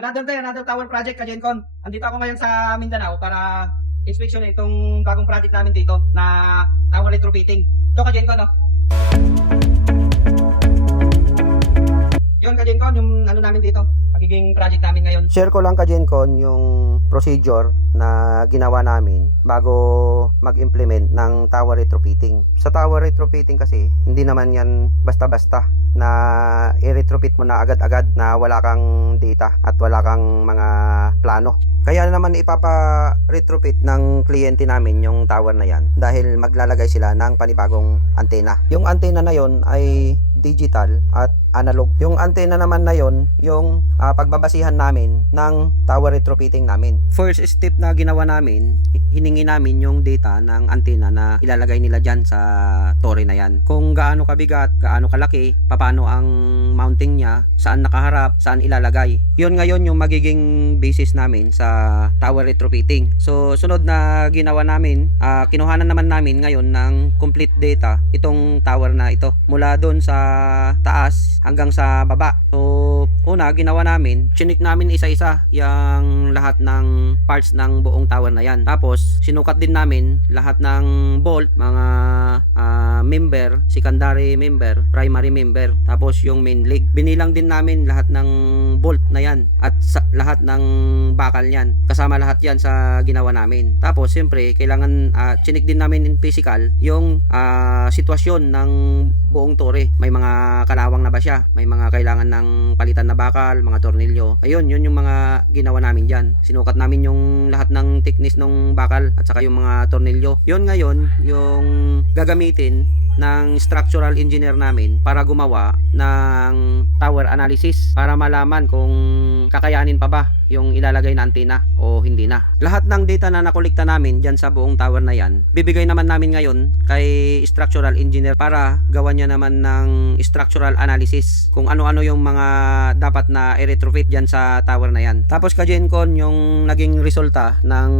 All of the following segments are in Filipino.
Another tower project ka Gencon. Andito ako ngayon sa Mindanao para inspection itong bagong project namin dito na tower retrofitting. Ito ka Gencon, no? Yun ka Gencon, yung ano namin dito, magiging project namin ngayon. Share ko lang ka Gencon yung procedure na ginawa namin bago mag-implement ng tower retrofitting. Sa tower retrofitting kasi, hindi naman yan basta-basta na i-retrofit mo na agad-agad na wala kang data at wala kang mga plano. Kaya naman ipapa-retrofit ng kliyente namin yung tower na yan dahil maglalagay sila ng panibagong antena. Yung antena na yon ay digital at analog. Yung antena naman na yon yung pagbabasihan namin ng tower retrofitting namin. First step na ginawa namin, hiningi namin yung data ng antena na ilalagay nila dyan sa tore na yan. Kung gaano kabigat, gaano kalaki, paano ang mounting niya, saan nakaharap, saan ilalagay. Yun ngayon yung magiging basis namin sa tower retrofitting. So sunod na ginawa namin, kinuhanan naman namin ngayon ng complete data itong tower na ito. Mula doon sa taas hanggang sa baba. So una ginawa namin, chinik namin isa-isa yung lahat ng parts ng buong tower na yan. Tapos sinukat din namin lahat ng bolt, mga member, secondary member, primary member, tapos yung main leg. Binilang din namin lahat ng bolt na yan at lahat ng bakal yan. Kasama lahat yan sa ginawa namin. Tapos siyempre kailangan chinik din namin in physical yung sitwasyon ng buong tore. May mga kalawang na ba siya? May mga kailangan ng palitan na bakal, mga tornilyo. Ayun, yun yung mga ginawa namin dyan. Sinukat namin yung lahat ng thickness ng bakal at saka yung mga tornilyo. Yun ngayon, yung gagamitin ng structural engineer namin para gumawa ng tower analysis para malaman kung kakayanin pa ba yung ilalagay na antena o hindi na. Lahat ng data na nakolekta namin dyan sa buong tower na yan, bibigay naman namin ngayon kay structural engineer para gawan niya naman ng structural analysis kung ano-ano yung mga dapat na i-retrofit dyan sa tower na yan. Tapos ka Gencon, yung naging resulta ng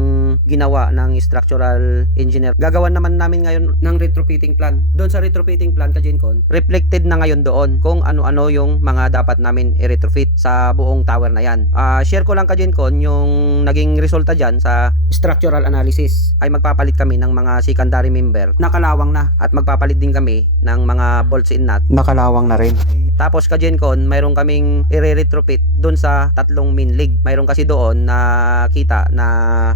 ginawa ng structural engineer, gagawan naman namin ngayon ng retrofitting plan. Doon sa retrofitting plan ka Gencon, reflected na ngayon doon kung ano-ano yung mga dapat namin i-retrofit sa buong tower na yan. Share ko lang ka Gencon yung naging resulta dyan sa structural analysis ay magpapalit kami ng mga secondary member na kalawang na at magpapalit din kami ng mga bolts and nut na kalawang na rin. Tapos ka Gencon, mayroon kaming i-retrofit doon sa tatlong main leg. Mayroon kasi doon na kita na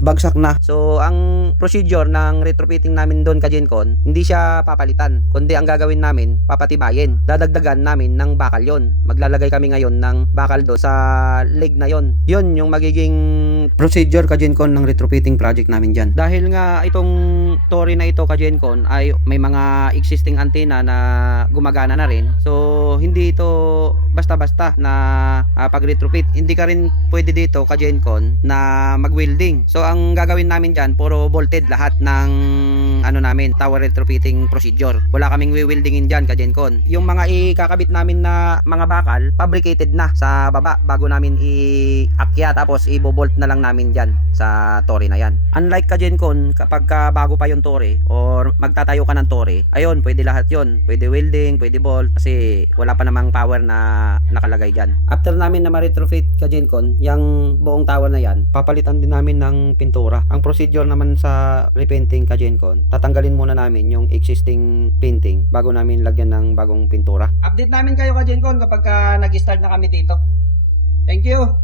bagsak na. So ang procedure ng retrofitting namin doon ka Gencon, hindi siya papalitan, kundi ang gagawin namin, papatibayin. Dadagdagan namin ng bakal yon. Maglalagay kami ngayon ng bakal doon sa leg na yon. Yun yung magiging procedure ka Gencon ng retrofitting project namin dyan. Dahil nga itong tore na ito ka Gencon ay may mga existing antena na gumagana na rin. So hindi ito basta-basta na pag-retrofit. Hindi ka rin pwede dito ka Gencon na mag-welding. So ang gagawin namin dyan, puro bolted lahat ng ano namin, tower retrofitting procedure. Wala kaming we-weldingin dyan ka Gencon. Yung mga ikakabit namin na mga bakal, fabricated na sa baba bago namin i-akya, tapos i-bolt na lang namin dyan sa tore na yan. Unlike ka Gencon, kapag bago pa yung tore or magtatayo ka ng tore, ayun, pwede lahat yon. Pwede welding, pwede bolt kasi wala pa namang power na nakalagay dyan. After namin na ma-retrofit ka Gencon, yung buong tower na yan, papalitan din namin ng pintura. Ang procedure naman sa repainting ka Gencon, tatanggalin muna namin yung existing painting bago namin lagyan ng bagong pintura. Update namin kayo ka Gencon kapag nag-start na kami dito. Thank you.